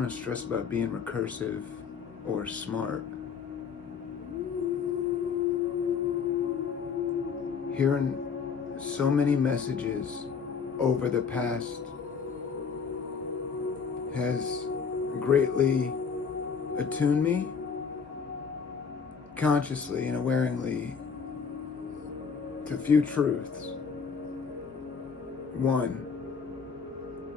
want to stress about being recursive or smart. Hearing so many messages over the past has greatly attuned me, consciously and awareingly, to few truths. One,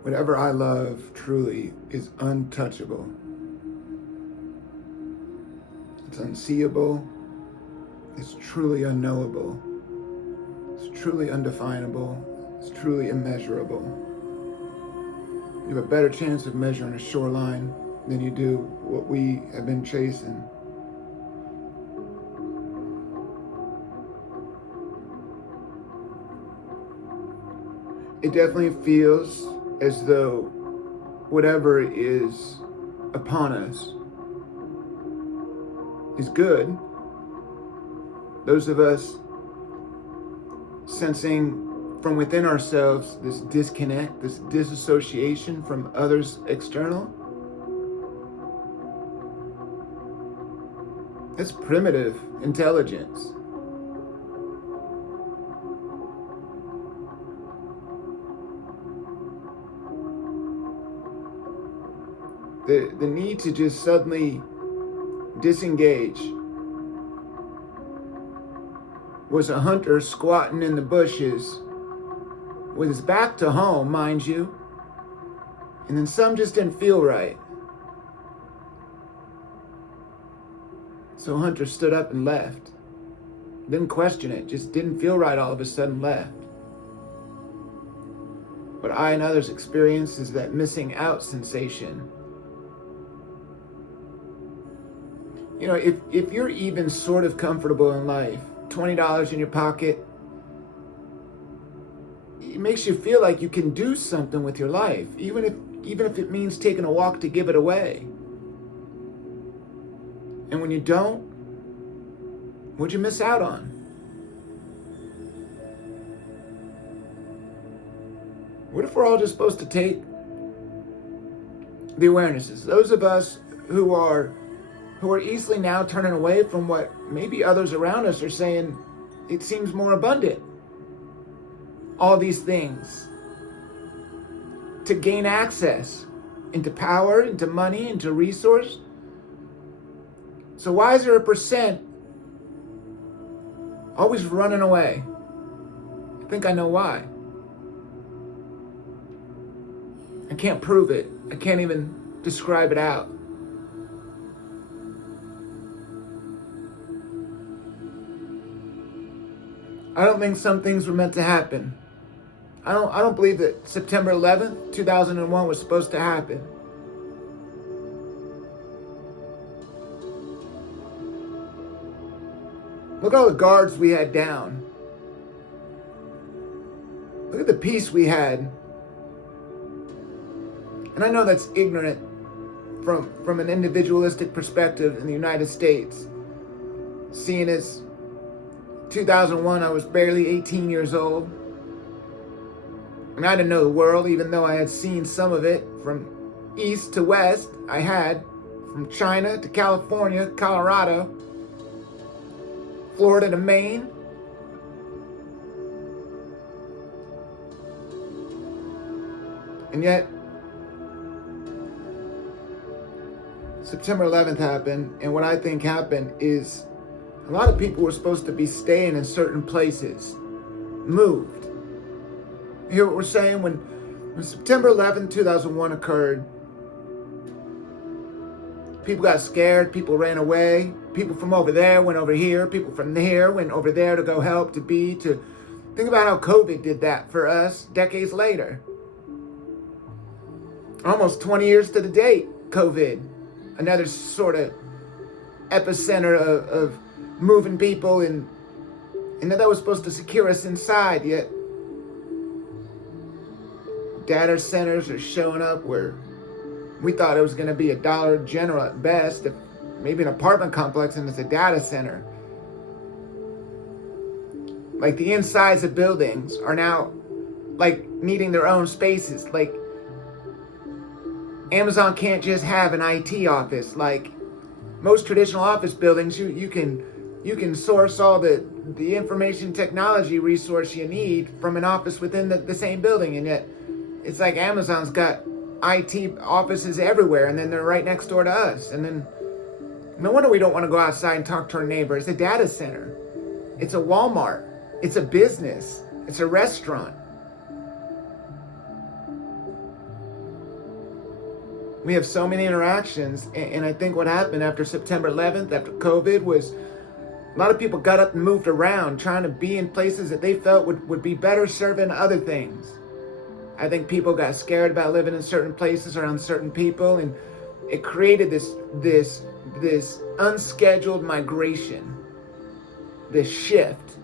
whatever I love truly is untouchable. It's unseeable. It's truly unknowable. It's truly undefinable. It's truly immeasurable. You have a better chance of measuring a shoreline than you do what we have been chasing. It definitely feels as though whatever is upon us is good. Those of us sensing from within ourselves this disconnect, this disassociation from others external, it's primitive intelligence. The need to just suddenly disengage was a hunter squatting in the bushes with his back to home, mind you, and then some just didn't feel right. So Hunter stood up and left. Didn't question it, just didn't feel right, all of a sudden left. What I and others experience is that missing out sensation. You know, if you're even sort of comfortable in life, $20 in your pocket, it makes you feel like you can do something with your life, even if it means taking a walk to give it away. And when you don't, what'd you miss out on? What if we're all just supposed to take the awarenesses? Those of us who are easily now turning away from what maybe others around us are saying, it seems more abundant. All these things to gain access into power, into money, into resource. So why is there a percent always running away? I think I know why. I can't prove it. I can't even describe it out. I don't think some things were meant to happen. I don't believe that September 11th, 2001 was supposed to happen. Look at all the guards we had down. Look at the peace we had. And I know that's ignorant from an individualistic perspective in the United States. Seeing as 2001, I was barely 18 years old. And I didn't know the world, even though I had seen some of it from east to west. I had from China to California, Colorado, Florida to Maine. And yet, September 11th happened, and what I think happened is a lot of people were supposed to be staying in certain places, moved. You hear what we're saying? When September 11th, 2001 occurred, people got scared, people ran away, people from over there went over here, people from here went over there to go help, to think about how COVID did that for us decades later. Almost 20 years to the date, COVID. Another sort of epicenter of moving people, and that was supposed to secure us inside, yet data centers are showing up where we thought it was going to be a Dollar General at best, if maybe an apartment complex, and it's a data center. Like the insides of buildings are now like needing their own spaces, like, Amazon can't just have an IT office. Like most traditional office buildings, you can source all the information technology resource you need from an office within the same building. And yet it's like Amazon's got IT offices everywhere, and then they're right next door to us. And then no wonder we don't want to go outside and talk to our neighbor. It's a data center. It's a Walmart. It's a business. It's a restaurant. We have so many interactions, and I think what happened after September 11th, after COVID, was a lot of people got up and moved around, trying to be in places that they felt would be better serving other things. I think people got scared about living in certain places around certain people, and it created this unscheduled migration, this shift.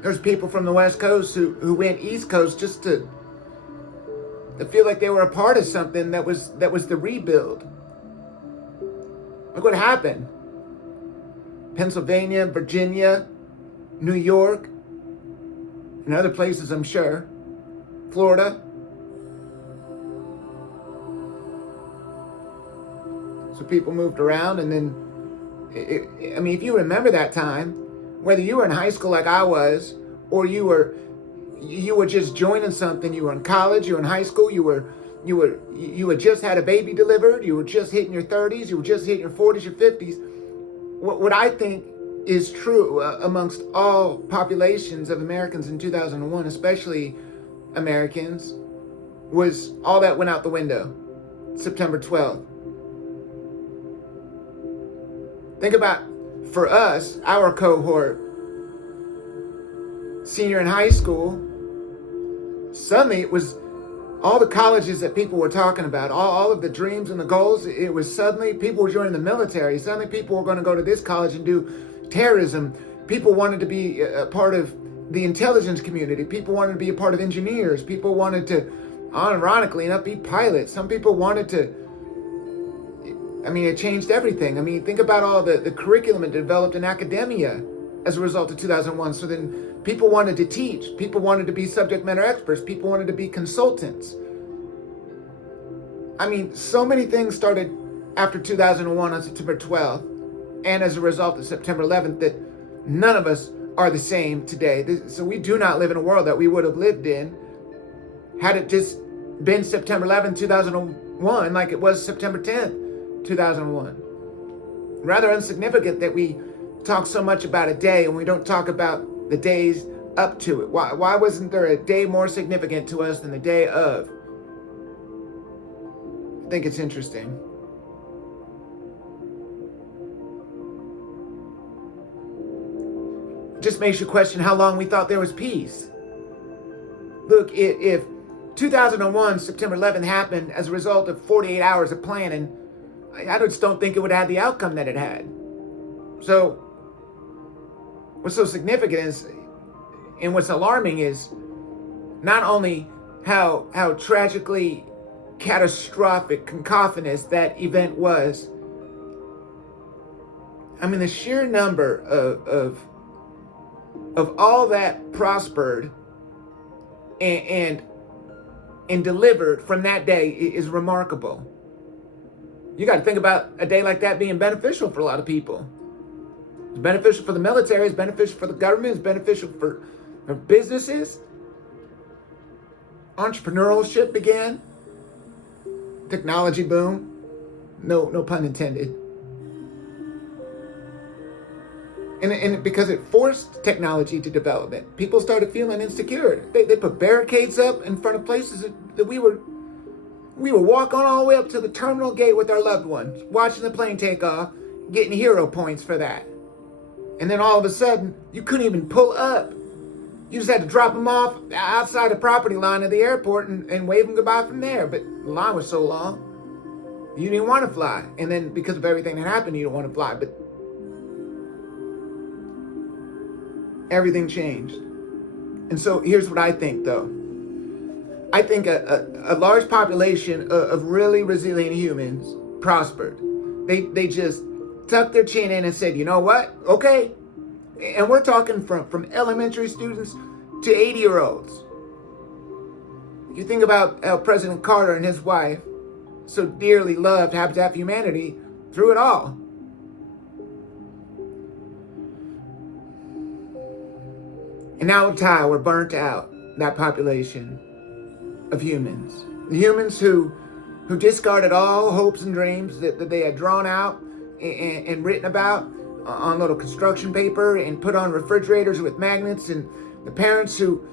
There's people from the West Coast who went East Coast just to feel like they were a part of something that was the rebuild. Look what happened. Pennsylvania, Virginia, New York, and other places, I'm sure. Florida. So people moved around, and then, if you remember that time, whether you were in high school like I was, or you were just joining something, you were in college, you were in high school, you had just had a baby delivered, you were just hitting your 30s, you were just hitting your 40s, your 50s. What I think is true amongst all populations of Americans in 2001, especially Americans, was all that went out the window. September 12th. Think about, for us, our cohort, senior in high school, suddenly it was all the colleges that people were talking about, all of the dreams and the goals. It was suddenly people were joining the military. Suddenly people were going to go to this college and do terrorism. People wanted to be a part of the intelligence community. People wanted to be a part of engineers. People wanted to, ironically enough, be pilots. Some people wanted to, it changed everything. Think about all the curriculum it developed in academia as a result of 2001. So then people wanted to teach. People wanted to be subject matter experts. People wanted to be consultants. So many things started after 2001 on September 12th, and as a result of September 11th, that none of us are the same today. So we do not live in a world that we would have lived in had it just been September 11th, 2001, like it was September 10th, 2001. Rather insignificant that we talk so much about a day and we don't talk about the days up to it. Why wasn't there a day more significant to us than the day of? I think it's interesting. It just makes you question how long we thought there was peace. Look, if 2001, September 11th happened as a result of 48 hours of planning, I just don't think it would have had the outcome that it had. So what's so significant is, and what's alarming is, not only how tragically catastrophic, cacophonous that event was. The sheer number of all that prospered and delivered from that day is remarkable. You got to think about a day like that being beneficial for a lot of people. It's beneficial for the military, it's beneficial for the government, it's beneficial for businesses. Entrepreneurship began. Technology boom. No pun intended. And because it forced technology to development, people started feeling insecure. They put barricades up in front of places that we would walk on all the way up to the terminal gate with our loved ones, watching the plane take off, getting hero points for that. And then all of a sudden, you couldn't even pull up. You just had to drop them off outside the property line of the airport and wave them goodbye from there. But the line was so long, you didn't want to fly. And then because of everything that happened, you don't want to fly. But everything changed. And so here's what I think, though. I think a large population of really resilient humans prospered. They just tucked their chin in and said, you know what? Okay. And we're talking from elementary students to 80-year-olds. You think about how President Carter and his wife so dearly loved Habitat for Humanity through it all. And now we're burnt out, that population of humans. The humans who discarded all hopes and dreams that they had drawn out and written about on little construction paper and put on refrigerators with magnets, and the parents who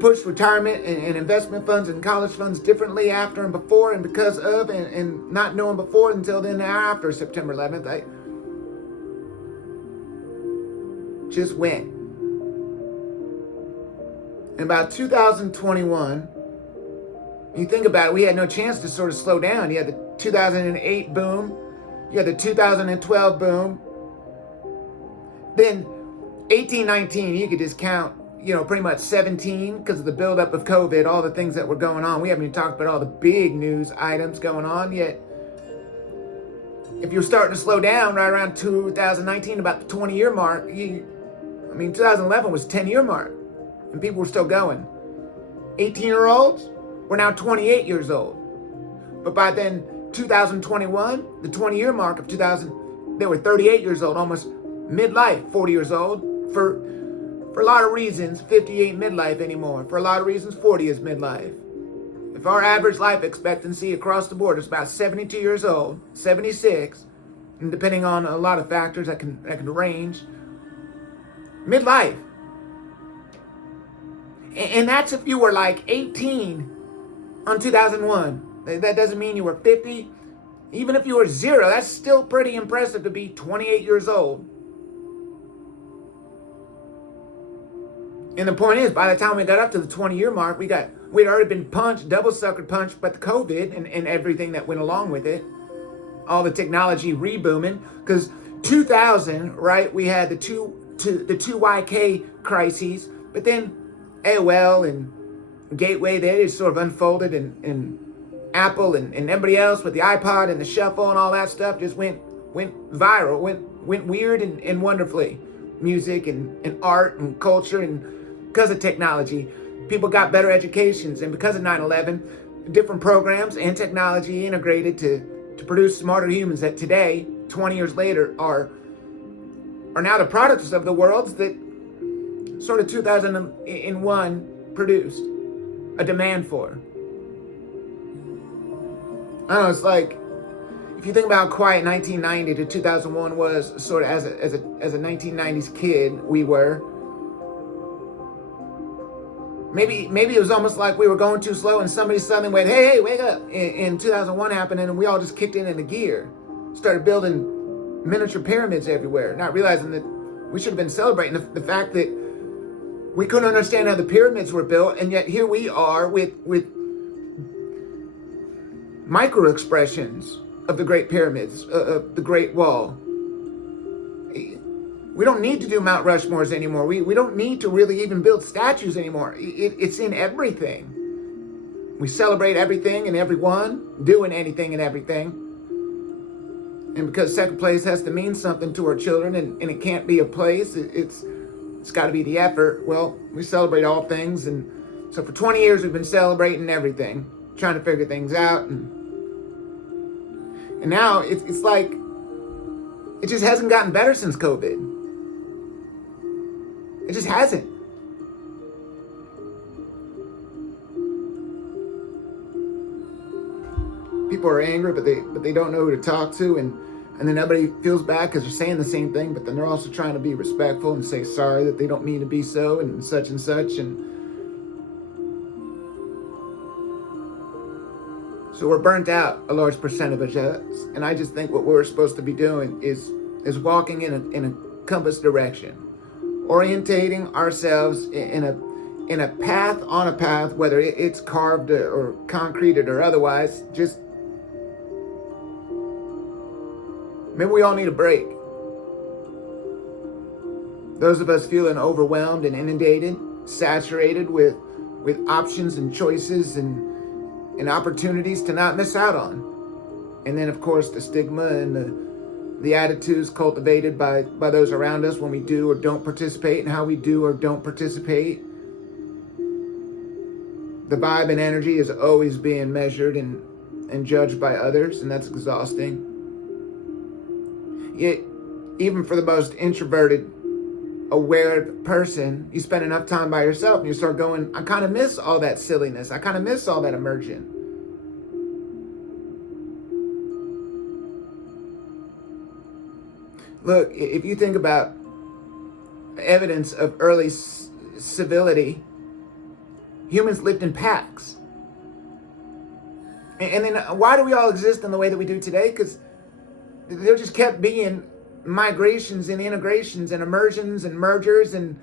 pushed retirement and investment funds and college funds differently after and before and because of and not knowing before until then after September 11th. I just went. In about 2021, you think about it, we had no chance to sort of slow down. You had the 2008 boom, you had the 2012 boom, then 18, 19, you could just count, pretty much 17 because of the buildup of COVID, all the things that were going on. We haven't even talked about all the big news items going on yet. If you're starting to slow down right around 2019, about the 20-year mark, 2011 was 10-year mark, and people were still going. 18-year-olds were now 28 years old. But by then, 2021, the 20-year mark of 2000, they were 38 years old, almost midlife, 40 years old. For a lot of reasons, 50 ain't midlife anymore. For a lot of reasons, 40 is midlife. If our average life expectancy across the board is about 72 years old, 76, and depending on a lot of factors that can range, midlife. And that's if you were like 18 on 2001. That doesn't mean you were 50. Even if you were 0, that's still pretty impressive to be 28 years old. And the point is, by the time we got up to the 20-year mark, we'd already been punched, double sucker punched by the COVID and everything that went along with it. All the technology rebooming. Because 2000, right, we had the two YK crises, but then AOL and Gateway, they just sort of unfolded, and Apple and everybody else with the iPod and the shuffle and all that stuff just went viral, went weird and wonderfully. Music and art and culture, and because of technology, people got better educations, and because of 9/11, different programs and technology integrated to produce smarter humans that today, 20 years later, are now the products of the worlds that sort of 2001 produced a demand for. I don't know, it's like, if you think about how quiet 1990 to 2001 was, sort of as a 1990s kid, we were. Maybe it was almost like we were going too slow and somebody suddenly went, hey, wake up. And 2001 happened and we all just kicked into gear. Started building miniature pyramids everywhere, not realizing that we should have been celebrating the fact that we couldn't understand how the pyramids were built, and yet here we are with micro expressions of the Great Pyramids, of the Great Wall. We don't need to do Mount Rushmores anymore. We don't need to really even build statues anymore. It's in everything. We celebrate everything and everyone, doing anything and everything. And because second place has to mean something to our children, and it can't be a place, it's got to be the effort. Well, we celebrate all things, and so for 20 years we've been celebrating everything, trying to figure things out, and now it's like it just hasn't gotten better since COVID. It just hasn't. People are angry, but they don't know who to talk to, and then everybody feels bad because they're saying the same thing, but then they're also trying to be respectful and say sorry that they don't mean to be so, and such, and so we're burnt out, a large percentage of us, and I just think what we're supposed to be doing is walking in a compass direction, orientating ourselves in a path, on a path, whether it's carved or concreted or otherwise. Just maybe we all need a break. Those of us feeling overwhelmed and inundated, saturated with options and choices and opportunities to not miss out on. And then, of course, the stigma and the attitudes cultivated by those around us when we do or don't participate, and how we do or don't participate. The vibe and energy is always being measured and judged by others, and that's exhausting. Yet, even for the most introverted, aware person, you spend enough time by yourself and you start going, I kind of miss all that silliness. I kind of miss all that immersion. Look, if you think about evidence of early civility, humans lived in packs. And then why do we all exist in the way that we do today? Because there just kept being migrations and integrations and immersions and mergers and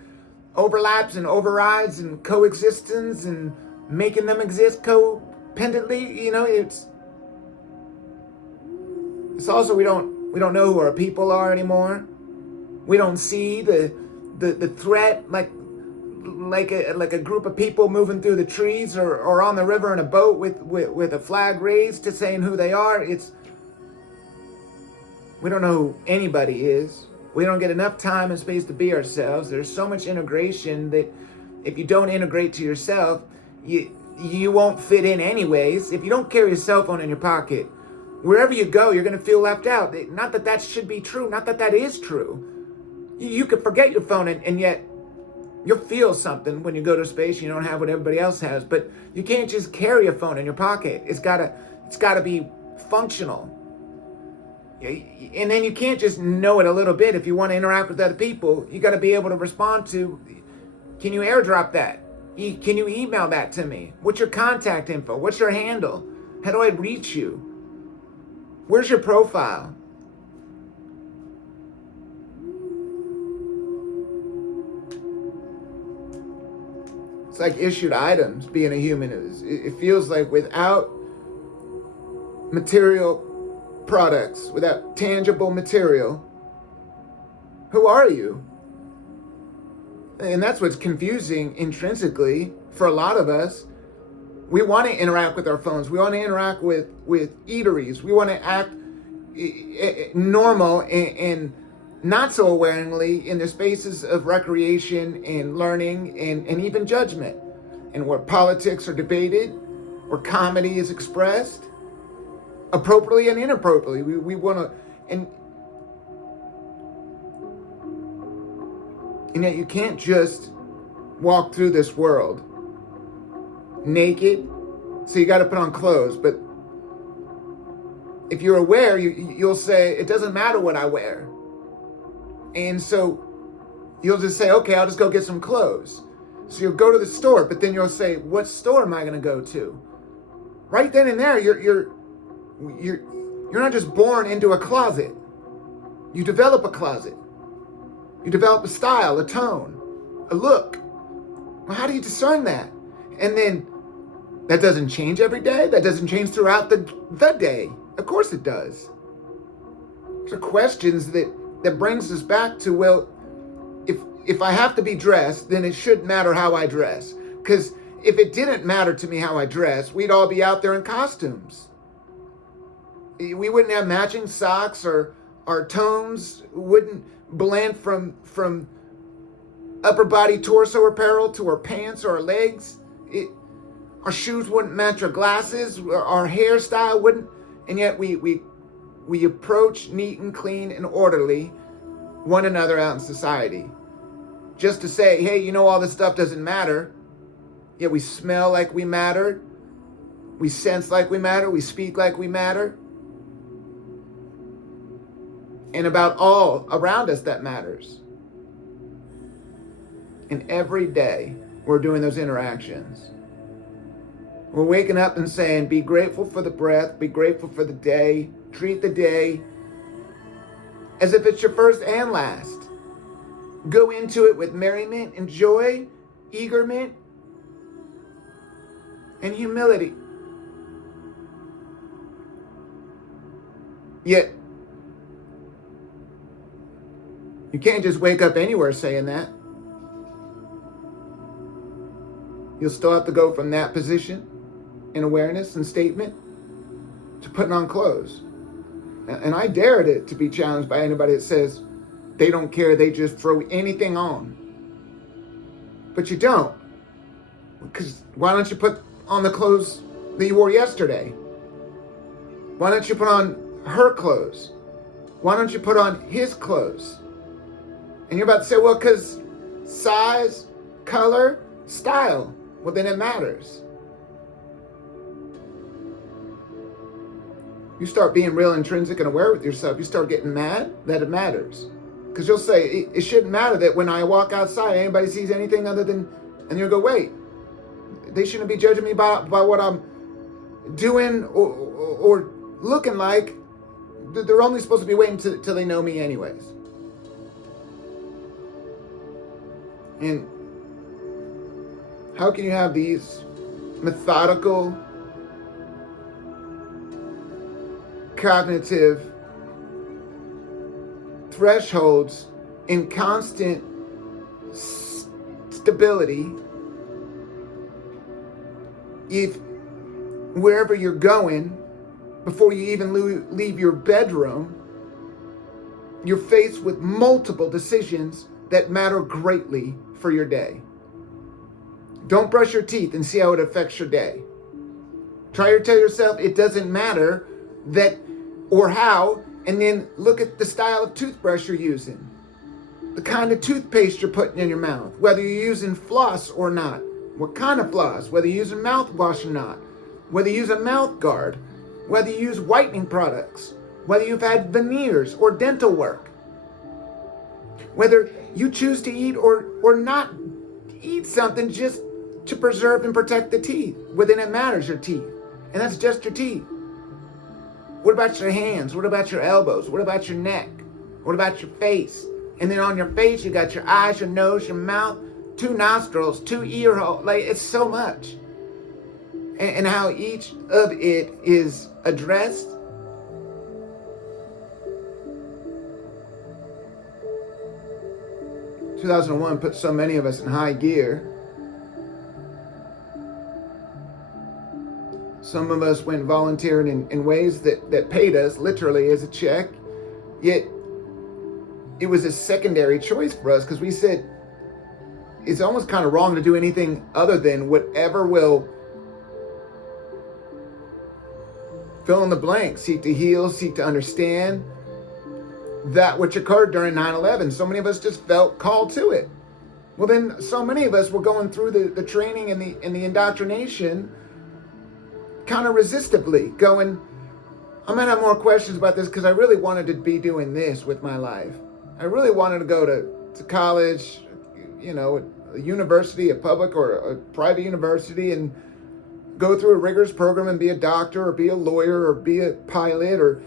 overlaps and overrides and coexistence and making them exist codependently. It's also we don't know who our people are anymore. We don't see the threat like a group of people moving through the trees or on the river in a boat with a flag raised to saying who they are. We don't know who anybody is. We don't get enough time and space to be ourselves. There's so much integration that if you don't integrate to yourself, you won't fit in anyways. If you don't carry a cell phone in your pocket, wherever you go, you're going to feel left out. Not that that should be true. Not that that is true. You could forget your phone and yet you'll feel something when you go to space. You don't have what everybody else has. But you can't just carry a phone in your pocket. It's gotta be functional. And then you can't just know it a little bit. If you want to interact with other people, you got to be able to respond to, can you airdrop that? Can you email that to me? What's your contact info? What's your handle? How do I reach you? Where's your profile? It's like issued items being a human. It feels like without material products, without tangible material, who are you? And that's what's confusing intrinsically for a lot of us. We want to interact with our phones. We want to interact with eateries. We want to act normal and not so awareingly in the spaces of recreation and learning and even judgment, and where politics are debated, where comedy is expressed appropriately and inappropriately. We want to, and yet you can't just walk through this world naked, so you got to put on clothes. But if you're aware, you'll say, it doesn't matter what I wear. And so you'll just say, okay, I'll just go get some clothes. So you'll go to the store, but then you'll say, what store am I going to go to? Right then and there, you're not just born into a closet. You develop a closet. You develop a style, a tone, a look. Well, how do you discern that? And then that doesn't change every day. That doesn't change throughout the day. Of course it does. These are questions that brings us back to, well, if I have to be dressed, then it shouldn't matter how I dress. Because if it didn't matter to me how I dress, we'd all be out there in costumes. We wouldn't have matching socks, or our tones wouldn't blend from upper body torso apparel to our pants or our legs. Our shoes wouldn't match our glasses, our hairstyle wouldn't, and yet we approach neat and clean and orderly one another out in society. Just to say, hey, all this stuff doesn't matter. Yet we smell like we matter. We sense like we matter. We speak like we matter. And about all around us that matters. And every day we're doing those interactions. We're waking up and saying, be grateful for the breath, be grateful for the day, treat the day as if it's your first and last. Go into it with merriment and joy, eagerment, and humility. Yet, you can't just wake up anywhere saying that. You'll still have to go from that position in awareness and statement to putting on clothes. And I dare it to be challenged by anybody that says they don't care, they just throw anything on. But you don't. Because why don't you put on the clothes that you wore yesterday? Why don't you put on her clothes? Why don't you put on his clothes? And you're about to say, well, because size, color, style. Well, then it matters. You start being real intrinsic and aware with yourself. You start getting mad that it matters. Because you'll say, it shouldn't matter that when I walk outside, anybody sees anything other than, and you'll go, wait, they shouldn't be judging me by what I'm doing or looking like. They're only supposed to be waiting till they know me anyways. And how can you have these methodical, cognitive thresholds in constant stability if wherever you're going, before you even leave your bedroom, you're faced with multiple decisions that matter greatly for your day? Don't brush your teeth and see how it affects your day. Try to tell yourself it doesn't matter that or how, and then look at the style of toothbrush you're using, the kind of toothpaste you're putting in your mouth, whether you're using floss or not, what kind of floss, whether you're using mouthwash or not, whether you use a mouth guard, whether you use whitening products, whether you've had veneers or dental work, whether you choose to eat or not eat something just to preserve and protect the teeth. Within it matters, your teeth. And that's just your teeth. What about your hands? What about your elbows? What about your neck? What about your face? And then on your face, you got your eyes, your nose, your mouth, 2 nostrils, 2 ear holes. Like, it's so much. And how each of it is addressed. In 2001 put so many of us in high gear. Some of us went volunteering in ways that paid us literally as a check. Yet it was a secondary choice for us because we said it's almost kind of wrong to do anything other than whatever will fill in the blank, seek to heal, seek to understand that which occurred during 9/11. So many of us just felt called to it. Well, then so many of us were going through the training and the indoctrination kind of resistively, going, I might have more questions about this because I really wanted to be doing this with my life. I really wanted to go to college, a university, a public or a private university, and go through a rigorous program and be a doctor or be a lawyer or be a pilot or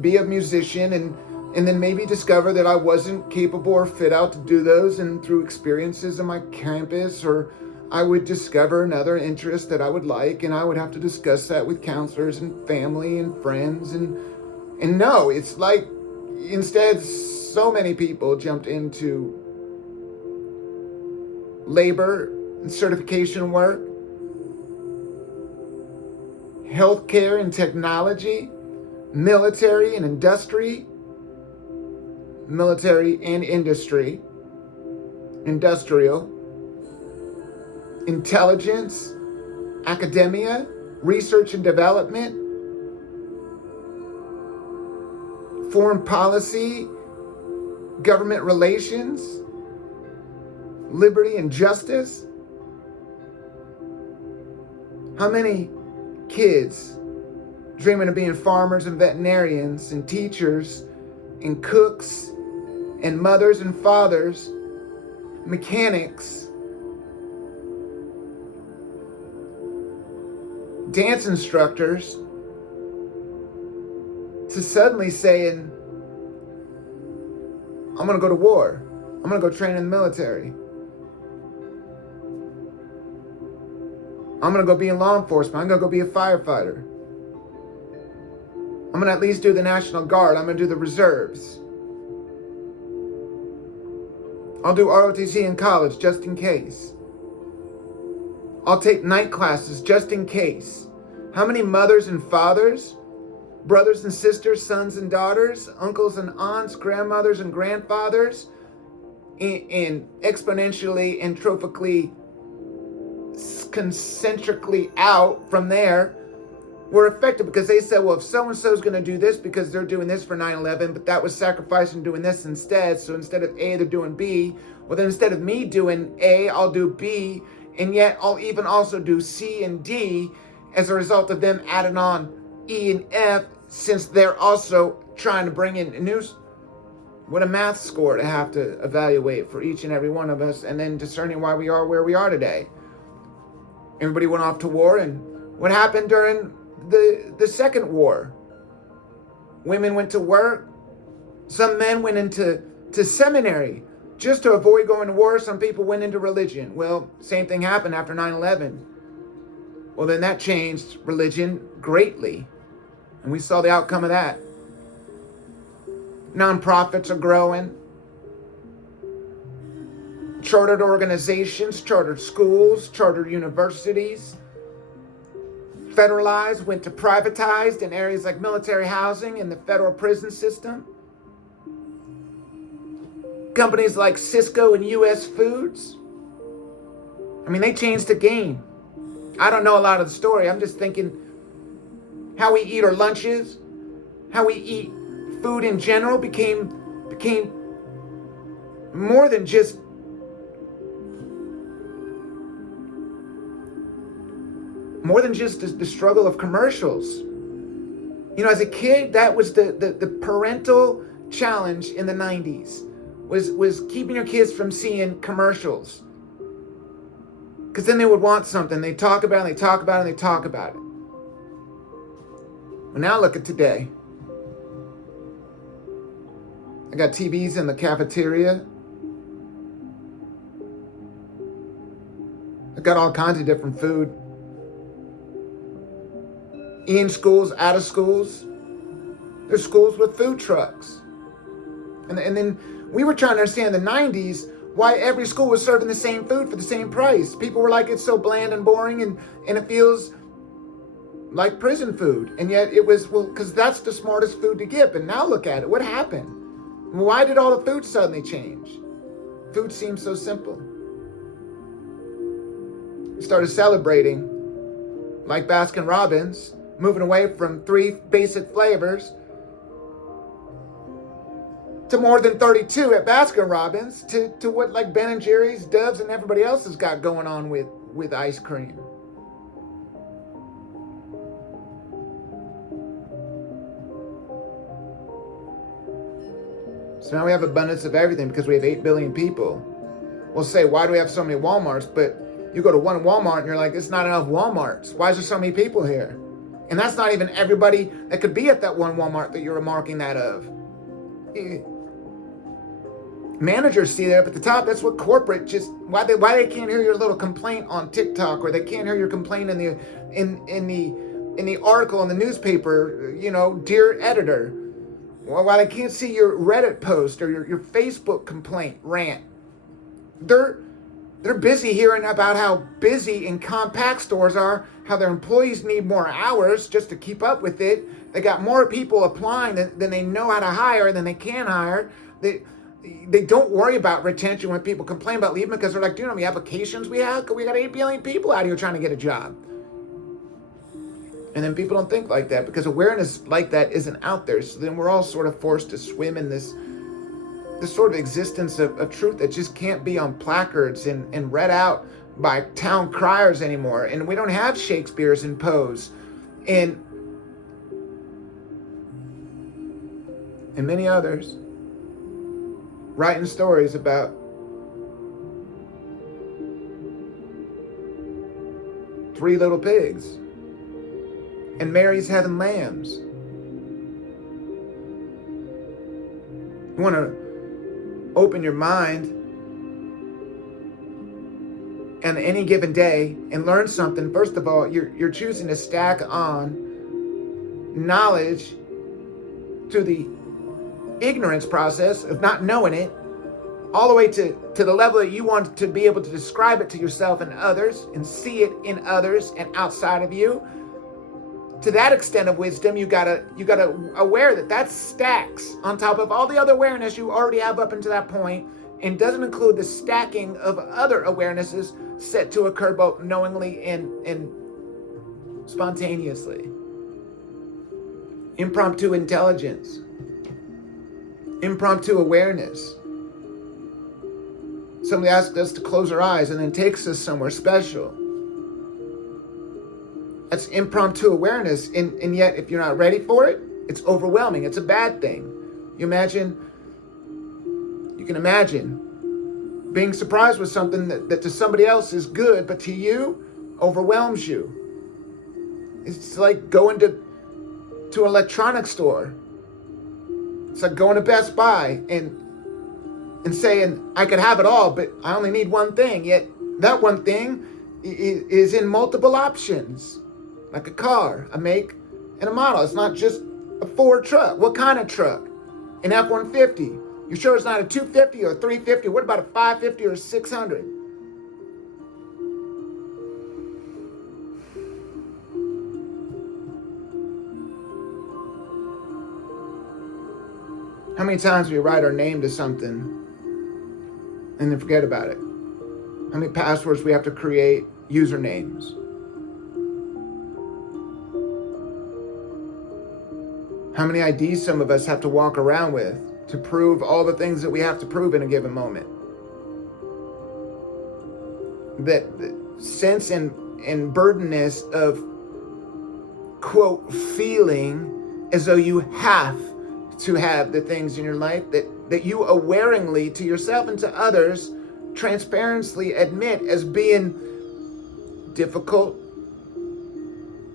be a musician, and then maybe discover that I wasn't capable or fit out to do those, and through experiences on my campus, or I would discover another interest that I would like, and I would have to discuss that with counselors and family and friends, and no, it's like instead so many people jumped into labor and certification work, healthcare and technology, military and industry, industrial, intelligence, academia, research and development, foreign policy, government relations, liberty and justice. How many kids dreaming of being farmers and veterinarians and teachers and cooks and mothers and fathers, mechanics, dance instructors, to suddenly saying, I'm going to go to war. I'm going to go train in the military. I'm going to go be in law enforcement. I'm going to go be a firefighter. I'm going to at least do the National Guard. I'm going to do the reserves. I'll do ROTC in college just in case. I'll take night classes just in case. How many mothers and fathers, brothers and sisters, sons and daughters, uncles and aunts, grandmothers and grandfathers, and exponentially and trophically concentrically out from there were affected because they said, well, if so-and-so is going to do this because they're doing this for 9/11, but that was sacrificing doing this instead. So instead of A, they're doing B. Well, then instead of me doing A, I'll do B. And yet I'll even also do C and D as a result of them adding on E and F, since they're also trying to bring in news. What a math score to have to evaluate for each and every one of us, and then discerning why we are where we are today. Everybody went off to war, and what happened during the second war? Women went to work. Some men went into seminary just to avoid going to war. Some people went into religion. Well, same thing happened after 9/11. Well, then that changed religion greatly, and we saw the outcome of that. Nonprofits are growing. Chartered organizations, chartered schools, chartered universities. Federalized, went to privatized in areas like military housing and the federal prison system. Companies like Cisco and US Foods. I mean, they changed the game. I don't know a lot of the story. I'm just thinking how we eat our lunches, how we eat food in general became more than just the struggle of commercials. You know, as a kid, that was the parental challenge in the 90s, was keeping your kids from seeing commercials. Because then they would want something. They talk about it, and they talk about it, and they talk about it. Well, now look at today. I got TVs in the cafeteria. I got all kinds of different food. In schools, out of schools. There's schools with food trucks. And then we were trying to understand in the 90s why every school was serving the same food for the same price. People were like, it's so bland and boring and it feels like prison food. And yet it was, well, because that's the smartest food to give. And now look at it. What happened? Why did all the food suddenly change? Food seems so simple. We started celebrating like Baskin-Robbins, moving away from 3 basic flavors to more than 32 at Baskin-Robbins, to what like Ben & Jerry's, Dove's, and everybody else has got going on with ice cream. So now we have abundance of everything because we have 8 billion people. We'll say, why do we have so many Walmarts? But you go to one Walmart and you're like, it's not enough Walmarts. Why is there so many people here? And that's not even everybody that could be at that one Walmart that you're remarking that of. Managers see that up at the top. That's what corporate why they can't hear your little complaint on TikTok, or they can't hear your complaint in the article in the newspaper, you know, dear editor. Why they can't see your Reddit post or your Facebook complaint rant. They're busy hearing about how busy and compact stores are, how their employees need more hours just to keep up with it. They got more people applying than they know how to hire, than they can hire. They don't worry about retention when people complain about leaving, because they're like, do you know how many applications we have? We got 8 billion people out here trying to get a job. And then people don't think like that because awareness like that isn't out there. So then we're all sort of forced to swim in this sort of existence of truth that just can't be on placards and read out by town criers anymore. And we don't have Shakespeare's and Poe's and many others writing stories about three little pigs and Mary's having lambs. You want to open your mind on any given day and learn something. First of all, you're choosing to stack on knowledge to the ignorance process of not knowing it, all the way to the level that you want to be able to describe it to yourself and others and see it in others and outside of you. To that extent of wisdom, you gotta aware that stacks on top of all the other awareness you already have up until that point, and doesn't include the stacking of other awarenesses set to occur both knowingly and spontaneously. Impromptu intelligence, impromptu awareness. Somebody asks us to close our eyes and then takes us somewhere special. That's impromptu awareness, and yet if you're not ready for it, it's overwhelming. It's a bad thing. You can imagine being surprised with something that to somebody else is good, but to you overwhelms you. It's like going to an electronics store. It's like going to Best Buy and saying, I could have it all, but I only need one thing. Yet that one thing is in multiple options, like a car, a make, and a model. It's not just a Ford truck. What kind of truck? An F-150. You sure it's not a 250 or a 350? What about a 550 or a 600? How many times we write our name to something and then forget about it? How many passwords we have to create, usernames? How many IDs some of us have to walk around with to prove all the things that we have to prove in a given moment? That sense and burdenness of, quote, feeling as though you have to have the things in your life that you awaringly to yourself and to others transparently admit as being difficult,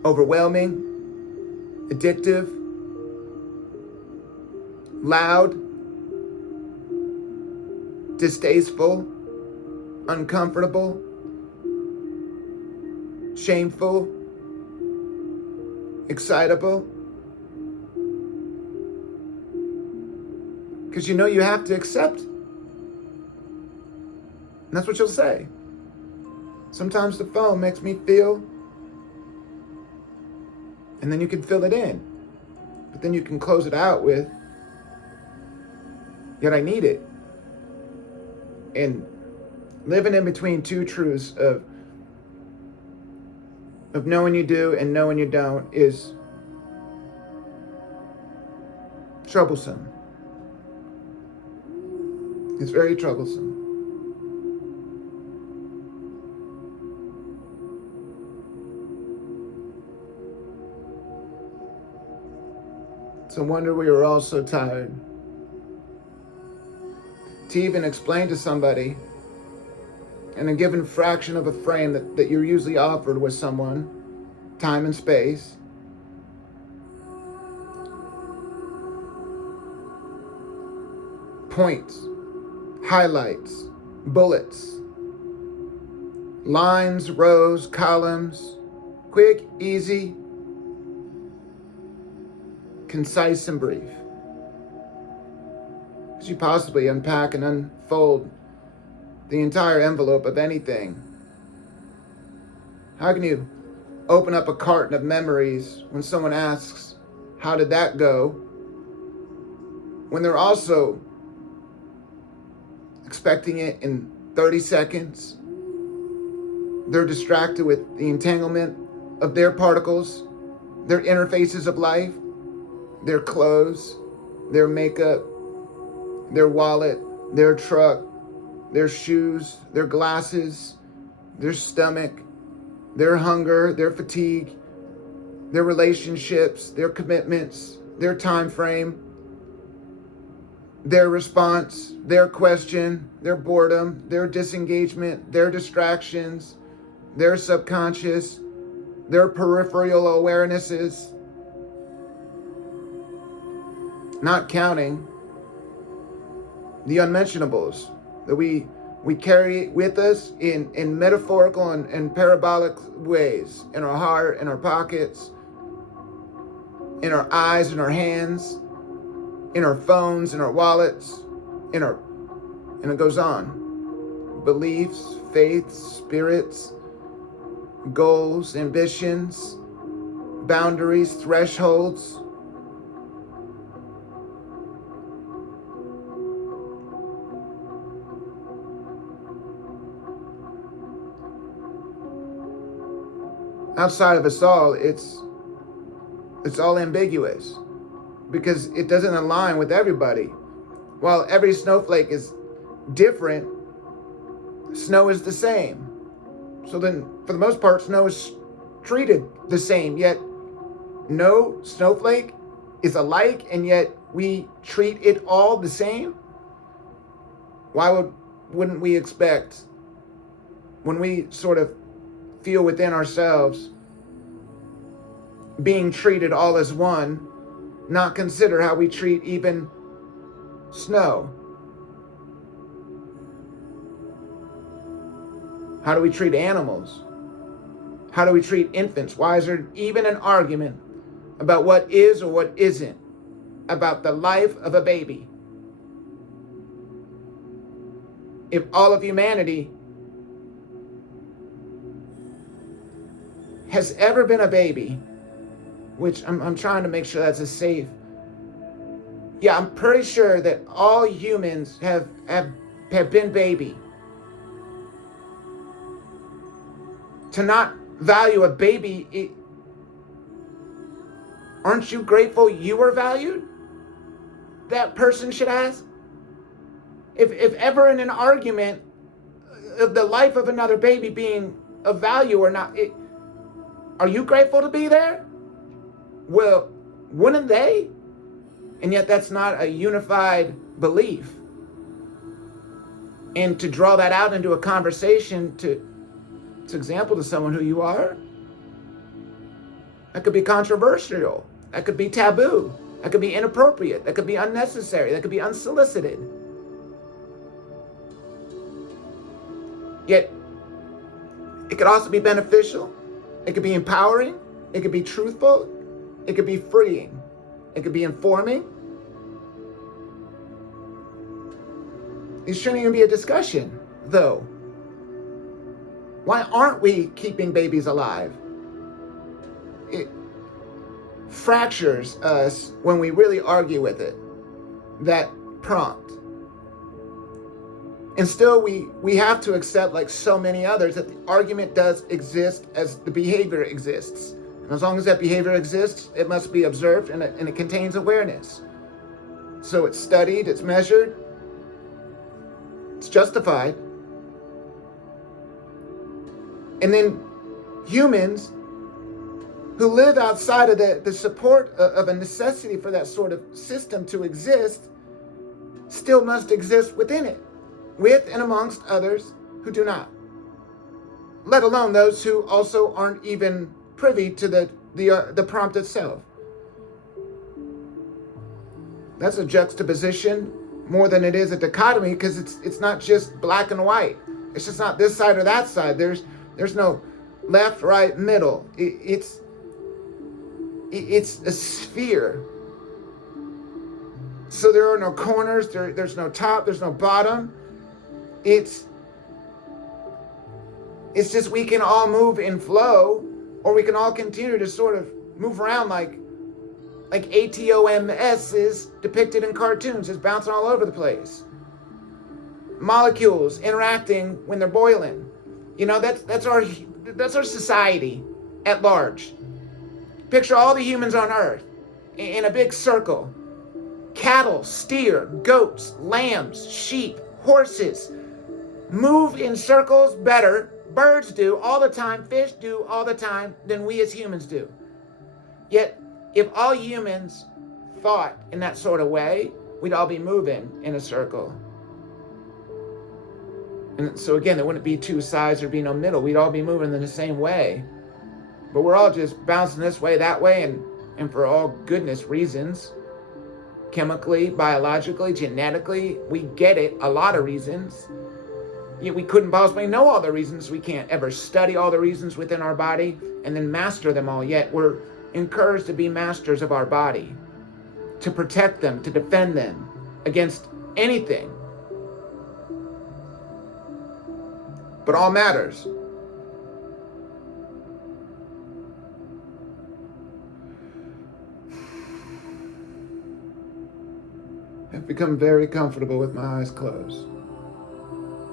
overwhelming, addictive, loud, distasteful, uncomfortable, shameful, excitable. Because you have to accept. And that's what you'll say. Sometimes the phone makes me feel, and then you can fill it in. But then you can close it out with, yet I need it. And living in between two truths of knowing you do and knowing you don't is troublesome. It's very troublesome. It's a wonder we were all so tired to even explain to somebody in a given fraction of a frame that you're usually offered with someone, time and space, points, highlights, bullets, lines, rows, columns, quick, easy, concise, and brief. Could you possibly unpack and unfold the entire envelope of anything? How can you open up a carton of memories when someone asks, how did that go? When they're also expecting it in 30 seconds. They're distracted with the entanglement of their particles, their interfaces of life, their clothes, their makeup, their wallet, their truck, their shoes, their glasses, their stomach, their hunger, their fatigue, their relationships, their commitments, their time frame, their response, their question, their boredom, their disengagement, their distractions, their subconscious, their peripheral awarenesses, not counting the unmentionables that we carry with us in metaphorical and parabolic ways, in our heart, in our pockets, in our eyes, in our hands, in our phones, in our wallets, and it goes on. Beliefs, faiths, spirits, goals, ambitions, boundaries, thresholds. outside of us all, it's all ambiguous because it doesn't align with everybody. While every snowflake is different, snow is the same. So then, for the most part, snow is treated the same, yet no snowflake is alike, and yet we treat it all the same? Why wouldn't we expect, when we sort of feel within ourselves being treated all as one, not consider how we treat even snow? How do we treat animals? How do we treat infants? Why is there even an argument about what is or what isn't about the life of a baby? If all of humanity has ever been a baby, which I'm trying to make sure that's a safe. Yeah, I'm pretty sure that all humans have been baby. To not value a baby, aren't you grateful you were valued? That person should ask. If ever in an argument of the life of another baby being of value or not, are you grateful to be there? Well, wouldn't they? And yet that's not a unified belief. And to draw that out into a conversation to example to someone who you are, that could be controversial. That could be taboo. That could be inappropriate. That could be unnecessary. That could be unsolicited. Yet, it could also be beneficial. It could be empowering. It could be truthful. It could be freeing. It could be informing. It shouldn't even be a discussion, though. Why aren't we keeping babies alive? It fractures us when we really argue with it, that prompt. And still we have to accept, like so many others, that the argument does exist as the behavior exists. And as long as that behavior exists, it must be observed, and it contains awareness. So it's studied, it's measured, it's justified. And then humans who live outside of the support of a necessity for that sort of system to exist still must exist within it, with and amongst others who do not, let alone those who also aren't even privy to the prompt itself. That's a juxtaposition more than it is a dichotomy, because it's not just black and white. It's just not this side or that side. There's no left, right, middle. It's a sphere. So there are no corners. There's no top. There's no bottom. It's just we can all move in flow, or we can all continue to sort of move around like ATOMS is depicted in cartoons, just bouncing all over the place. Molecules interacting when they're boiling. You know, that's our society at large. Picture all the humans on Earth in a big circle. Cattle, steer, goats, lambs, sheep, horses move in circles better. Birds do all the time, fish do all the time than we as humans do. Yet, if all humans thought in that sort of way, we'd all be moving in a circle. And so again, there wouldn't be two sides, there'd be no middle. We'd all be moving in the same way. But we're all just bouncing this way, that way, and for all goodness reasons. Chemically, biologically, genetically, we get it, a lot of reasons. Yet we couldn't possibly know all the reasons. We can't ever study all the reasons within our body and then master them all. Yet we're encouraged to be masters of our body, to protect them, to defend them against anything. But all matters. I've become very comfortable with my eyes closed.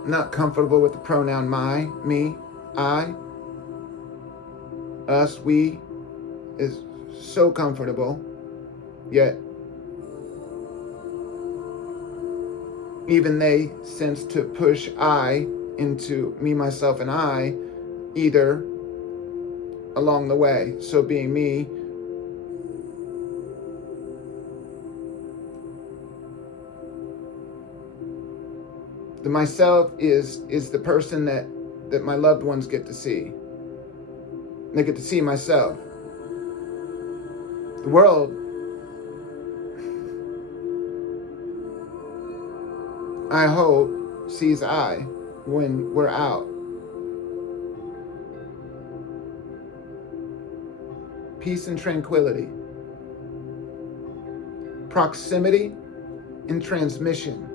Not comfortable with the pronoun my, me, I. Us, we, is so comfortable, yet even they sense to push I into me, myself, and I, either along the way. So being me, the myself is the person that my loved ones get to see. They get to see myself. The world, I hope, sees I when we're out. Peace and tranquility. Proximity and transmission.